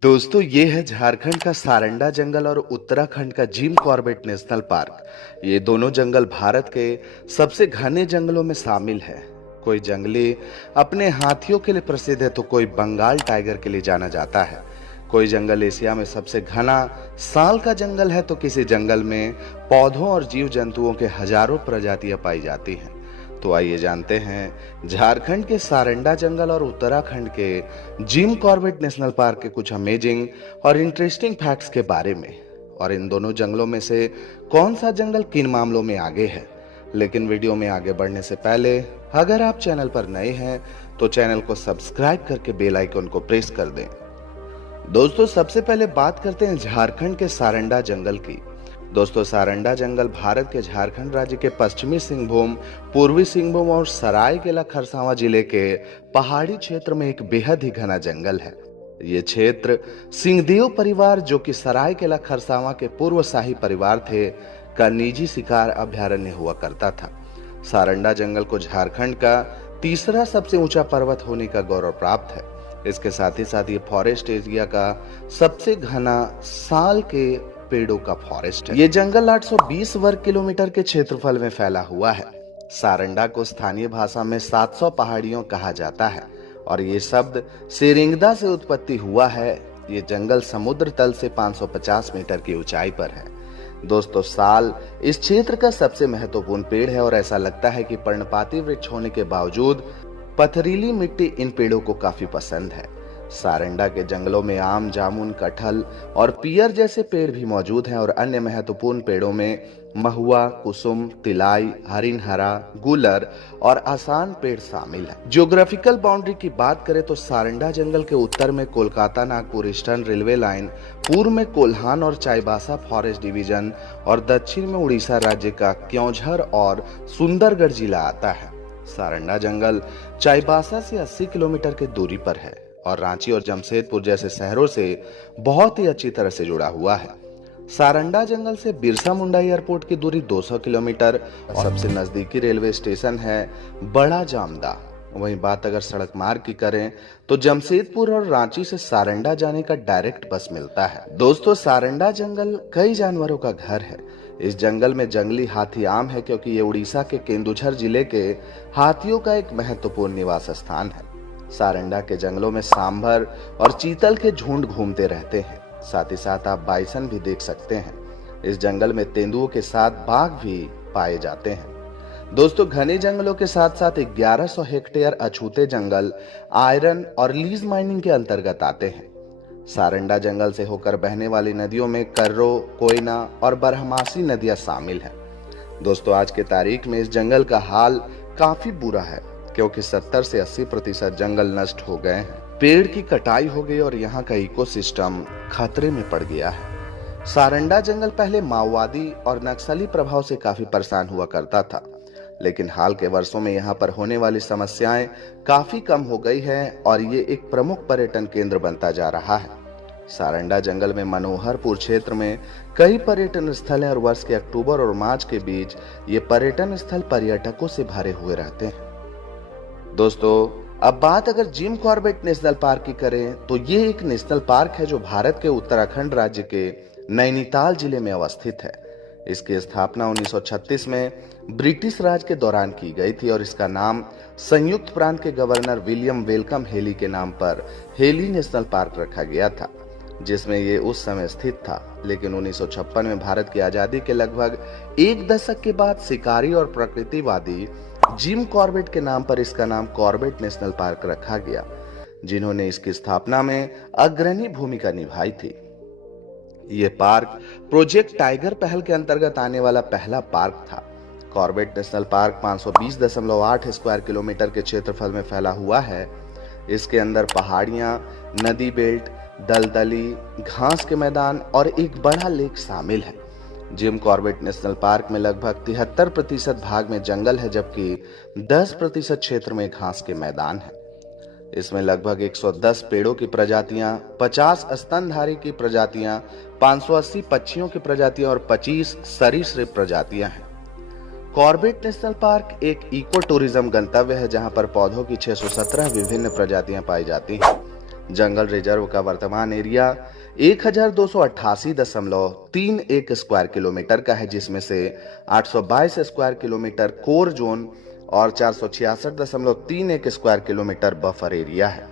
दोस्तों, ये है झारखंड का सारंडा जंगल और उत्तराखंड का जिम कॉर्बेट नेशनल पार्क। ये दोनों जंगल भारत के सबसे घने जंगलों में शामिल है। कोई जंगली अपने हाथियों के लिए प्रसिद्ध है तो कोई बंगाल टाइगर के लिए जाना जाता है। कोई जंगल एशिया में सबसे घना साल का जंगल है तो किसी जंगल में पौधों और जीव जंतुओं के हजारों प्रजातियां पाई जाती हैं। तो आइए जानते हैं झारखंड के सारंडा जंगल और उत्तराखंड के जिम कॉर्बेट नेशनल पार्क के कुछ अमेजिंग और इंटरेस्टिंग फैक्ट्स के बारे में, और इन दोनों जंगलों में से कौन सा जंगल किन मामलों में आगे है। लेकिन वीडियो में आगे बढ़ने से पहले अगर आप चैनल पर नए हैं तो चैनल को सब्सक्राइब करके बेल आइकन को प्रेस कर दें। दोस्तों, सबसे पहले बात करते हैं झारखंड के सारंडा जंगल की। दोस्तों, सारंडा जंगल भारत के झारखंड राज्य के पश्चिमी सिंहभूम, पूर्वी सिंहभूम और सरायकेला खरसावां जिले के पहाड़ी क्षेत्र में एक बेहद ही घना जंगल है। ये क्षेत्र सिंहदेव परिवार, जो कि सरायकेला खरसावां के पूर्व शाही परिवार थे, का निजी शिकार अभ्यारण्य हुआ करता था। सारंडा जंगल को झारखंड का तीसरा सबसे ऊंचा पर्वत होने का गौरव प्राप्त है। इसके साथ ही ये फॉरेस्ट एरिया का सबसे घना साल के पेड़ों का फॉरेस्ट है। ये जंगल 820 वर्ग किलोमीटर के क्षेत्रफल में फैला हुआ है। सारंडा को स्थानीय भाषा में 700 पहाड़ियों कहा जाता है और ये शब्द सेरिंगदा से उत्पत्ति हुआ है। ये जंगल समुद्र तल से 550 मीटर की ऊंचाई पर है। दोस्तों, साल इस क्षेत्र का सबसे महत्वपूर्ण पेड़ है और ऐसा लगता है कि पर्णपाती वृक्ष होने के बावजूद पथरीली मिट्टी इन पेड़ों को काफी पसंद है। सारंडा के जंगलों में आम, जामुन, कटहल और पियर जैसे पेड़ भी मौजूद हैं और अन्य महत्वपूर्ण पेड़ों में महुआ, कुसुम, तिलाई, हरिनहरा, गुलर और आसान पेड़ शामिल हैं। ज्योग्राफिकल बाउंड्री की बात करें तो सारंडा जंगल के उत्तर में Kolkata Nagpur eastern railway line, पूर्व में कोल्हान और चाईबासा फॉरेस्ट डिवीजन और दक्षिण में उड़ीसा राज्य का क्योंझर और सुंदरगढ़ जिला आता है। सारंडा जंगल चाईबासा से 80 किलोमीटर की दूरी पर है और रांची और जमशेदपुर जैसे शहरों से बहुत ही अच्छी तरह से जुड़ा हुआ है। सारंडा जंगल से बिरसा मुंडा एयरपोर्ट की दूरी 200 किलोमीटर और सबसे नजदीकी रेलवे स्टेशन है बड़ा जामदा। वहीं बात अगर सड़क मार्ग की करें तो जमशेदपुर और रांची से सारंडा जाने का डायरेक्ट बस मिलता है। दोस्तों, सारंडा जंगल कई जानवरों का घर है। इस जंगल में जंगली हाथी आम है क्योंकि ये उड़ीसा के केंदुझर जिले के हाथियों का एक महत्वपूर्ण निवास स्थान है। सारंडा के जंगलों में सांभर और चीतल के झुंड घूमते रहते हैं। साथ ही साथ आप बाइसन भी देख सकते हैं। इस जंगल में तेंदुओं के साथ बाघ भी पाए जाते हैं। दोस्तों, घने जंगलों के साथ साथ 1100 हेक्टेयर अछूते जंगल आयरन और लीज माइनिंग के अंतर्गत आते हैं। सारंडा जंगल से होकर बहने वाली नदियों में कर्रो, कोयना और बरहमासी नदियां शामिल हैं। दोस्तों, आज के तारीख में इस जंगल का हाल काफी बुरा है क्योंकि 70 से 80% जंगल नष्ट हो गए हैं। पेड़ की कटाई हो गई और यहाँ का इकोसिस्टम खतरे में पड़ गया है। सारंडा जंगल पहले माओवादी और नक्सली प्रभाव से काफी परेशान हुआ करता था, लेकिन हाल के वर्षों में यहाँ पर होने वाली समस्याएं काफी कम हो गई है और ये एक प्रमुख पर्यटन केंद्र बनता जा रहा है। सारंडा जंगल में मनोहरपुर क्षेत्र में कई पर्यटन स्थल हैं और वर्ष के अक्टूबर और मार्च के बीच ये पर्यटन स्थल पर्यटकों से भरे हुए रहते हैं। दोस्तों, अब बात अगर जिम कॉर्बेट नेशनल पार्क की करें तो ये एक नेशनल पार्क है जो भारत के उत्तराखंड राज्य के नैनीताल जिले में अवस्थित है। इसकी स्थापना 1936 में ब्रिटिश राज के दौरान की गई थी और इसका नाम संयुक्त प्रांत के गवर्नर विलियम वेलकम हेली के नाम पर हेली नेशनल पार्क रखा गया था, जिसमें ये उस समय स्थित था। लेकिन 1956 में भारत की आजादी के लगभग एक दशक के बाद शिकारी और प्रकृतिवादी जिम कॉर्बेट के नाम पर इसका नाम कॉर्बेट नेशनल पार्क रखा गया, जिन्होंने इसकी स्थापना में अग्रणी भूमिका निभाई थी। ये पार्क प्रोजेक्ट टाइगर पहल के अंतर्गत आने वाला पहला पार्क था। Corbett national park 520.8 square kilometre के क्षेत्रफल में फैला हुआ है। इसके अंदर पहाड़ियां, नदी बेल्ट, दलदली, घास के मैदान और एक बड़ा लेक शामिल है। जिम कॉर्बेट नेशनल पार्क में लगभग 73% भाग में जंगल है, जबकि 10% क्षेत्र में घास के मैदान है। इसमें लगभग 110 पेड़ों की प्रजातियां, 50 स्तनधारी की प्रजातियां, 580 पक्षियों की प्रजातियां और 25 सरीसृप प्रजातियां हैं। कॉर्बेट नेशनल पार्क एक इको टूरिज्म गंतव्य है जहां पर पौधों की 617 विभिन्न प्रजातियां पाई जाती हैं। जंगल रिजर्व का वर्तमान एरिया 1288.31 स्क्वायर किलोमीटर का है, जिसमें से 822 स्क्वायर किलोमीटर कोर जोन और 466.31 स्क्वायर किलोमीटर बफर एरिया है।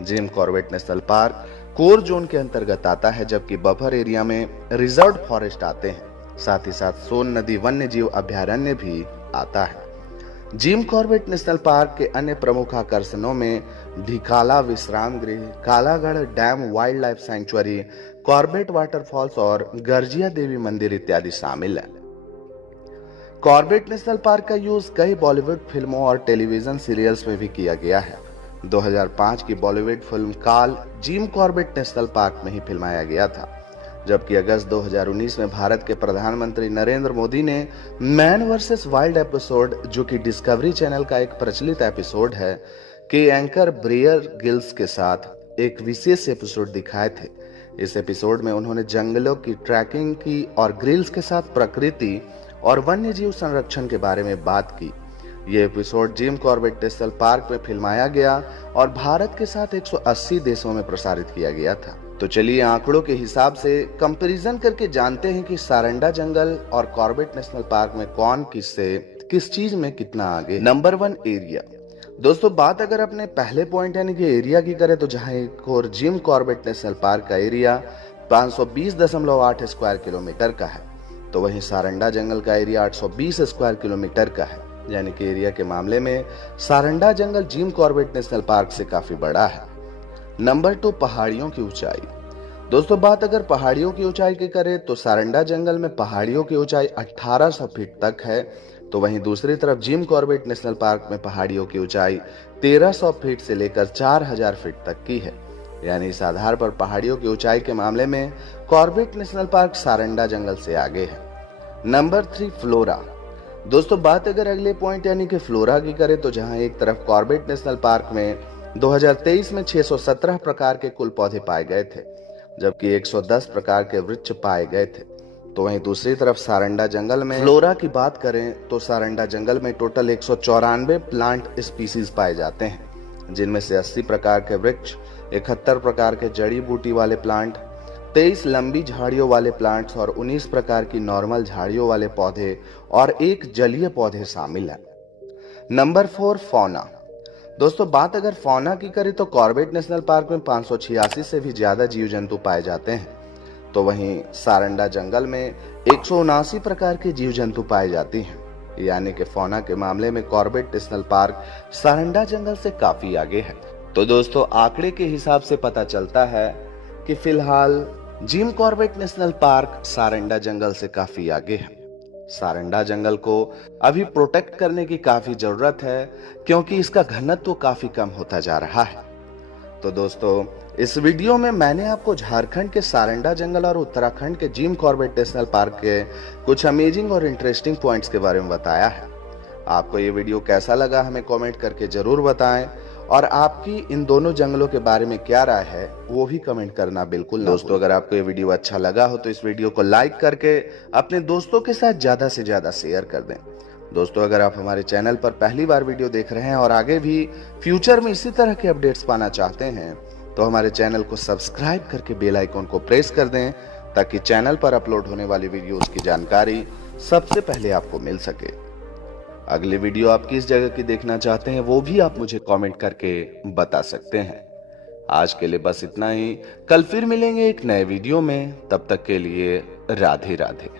Gym Corbett national park core zone के अंतर्गत आता है, जबकि बफर एरिया में रिजर्व फॉरेस्ट आते हैं। साथ ही साथ सोन नदी वन्य जीव अभयारण्य भी आता है। जिम कॉर्बेट नेशनल पार्क के अन्य प्रमुख आकर्षणों में ढिकाला विश्राम गृह, Kalagarh dam wild life sanctuary, Corbett waterfalls और गर्जिया देवी मंदिर इत्यादि शामिल है। कॉर्बेट नेशनल पार्क का यूज कई बॉलीवुड फिल्मों और टेलीविजन सीरियल्स में भी किया गया है। 2005 की बॉलीवुड फिल्म काल जिम कॉर्बेट नेशनल पार्क में ही फिल्माया गया था, जबकि अगस्त 2019 में भारत के प्रधानमंत्री नरेंद्र मोदी ने मैन वर्सेस वाइल्ड एपिसोड, जो कि डिस्कवरी चैनल का एक प्रचलित एपिसोड है, के एंकर ब्रेयर गिल्स के साथ एक विशेष एपिसोड दिखाए थे। इस एपिसोड में उन्होंने जंगलों की ट्रैकिंग की और ग्रिल्स के साथ प्रकृति और वन्य जीव संरक्षण के बारे में बात की। ये episode gym Corbett national park में फिल्माया गया और भारत के साथ 180 देशों में प्रसारित किया गया था। तो चलिए आंकड़ों के हिसाब से कंपैरिजन करके जानते हैं कि सारंडा जंगल और कॉर्बेट नेशनल पार्क में कौन किस चीज में कितना आगे। Number 1 area. दोस्तों बात अगर अपने पहले पॉइंट यानी कि एरिया की करें तो जहां एक और जिम कॉर्बेट नेशनल पार्क का एरिया 520.8 स्क्वायर किलोमीटर का है, तो वहीं सारंडा जंगल का एरिया 820 स्क्वायर किलोमीटर का है। यानी कि एरिया के मामले में सारंडा जंगल जिम कॉर्बेट नेशनल पार्क से काफी बड़ा है। नंबर 2 पहाड़ियों की ऊंचाई। दोस्तों बात अगर पहाड़ियों की ऊंचाई की करें तो सारंडा जंगल में पहाड़ियों की ऊंचाई 1800 फीट तक है, तो वहीं दूसरी तरफ जिम कॉर्बेट नेशनल पार्क में पहाड़ियों की ऊंचाई 1300 फीट से लेकर 4000 फीट तक की है। यानी इस आधार पर पहाड़ियों की ऊंचाई के मामले में कॉर्बेट नेशनल पार्क सारंडा जंगल से आगे है। Number 3 flora. दोस्तों बात अगर अगले पॉइंट यानी कि फ्लोरा की करें तो जहां एक तरफ कॉर्बेट नेशनल पार्क में 2023 में 617 प्रकार के कुल पौधे पाए गए थे, जबकि 110 प्रकार के वृक्ष पाए गए थे, तो वहीं दूसरी तरफ सारंडा जंगल में फ्लोरा की बात करें तो सारंडा जंगल में टोटल 194 प्लांट स्पीसीज पाए जाते हैं, जिनमें से 80 प्रकार के वृक्ष, 71 प्रकार के जड़ी बूटी वाले प्लांट, 23 लंबी झाड़ियों वाले प्लांट्स और 19 प्रकार की नॉर्मल झाड़ियों वाले पौधे और एक जलीय पौधे शामिल हैं। Number 4 fauna. दोस्तों बात अगर फौना की करें तो कॉर्बेट नेशनल पार्क में 586 से भी ज्यादा जीव जंतु पाए जाते हैं, तो वहीं सारंडा जंगल में 179 प्रकार के जीव जंतु पाए जाती हैं। यानी कि फौना के मामले में कॉर्बेट नेशनल पार्क सारंडा जंगल से काफी आगे है। तो दोस्तों आंकड़े के हिसाब से पता चलता है कि फिलहाल Jim Corbett national park Saranda जंगल से काफी आगे है। सारंडा जंगल को अभी प्रोटेक्ट करने की काफी जरूरत है, क्योंकि इसका घनत्व काफी कम होता जा रहा है। तो दोस्तों इस वीडियो में मैंने आपको झारखंड के सारंडा जंगल और उत्तराखंड के जिम कॉर्बेट नेशनल पार्क के कुछ अमेजिंग और इंटरेस्टिंग पॉइंट्स के बारे में बताया है। आपको ये वीडियो कैसा लगा हमें कमेंट करके जरूर बताएं, और आपकी इन दोनों जंगलों के बारे में क्या राय है वो भी कमेंट करना बिल्कुल ना। दोस्तों अगर आपको ये वीडियो अच्छा लगा हो तो इस वीडियो को लाइक करके अपने दोस्तों के साथ ज्यादा से ज्यादा शेयर कर दें। दोस्तों अगर आप हमारे चैनल पर पहली बार वीडियो देख रहे हैं और आगे भी फ्यूचर में इसी तरह के अपडेट्स पाना चाहते हैं तो हमारे चैनल को सब्सक्राइब करके बेल आइकन को प्रेस कर दें, ताकि चैनल पर अपलोड होने वाली वीडियोस की जानकारी सबसे पहले आपको मिल सके। अगली वीडियो आप किस जगह की देखना चाहते हैं वो भी आप मुझे कमेंट करके बता सकते हैं। आज के लिए बस इतना ही, कल फिर मिलेंगे एक नए वीडियो में, तब तक के लिए राधे राधे।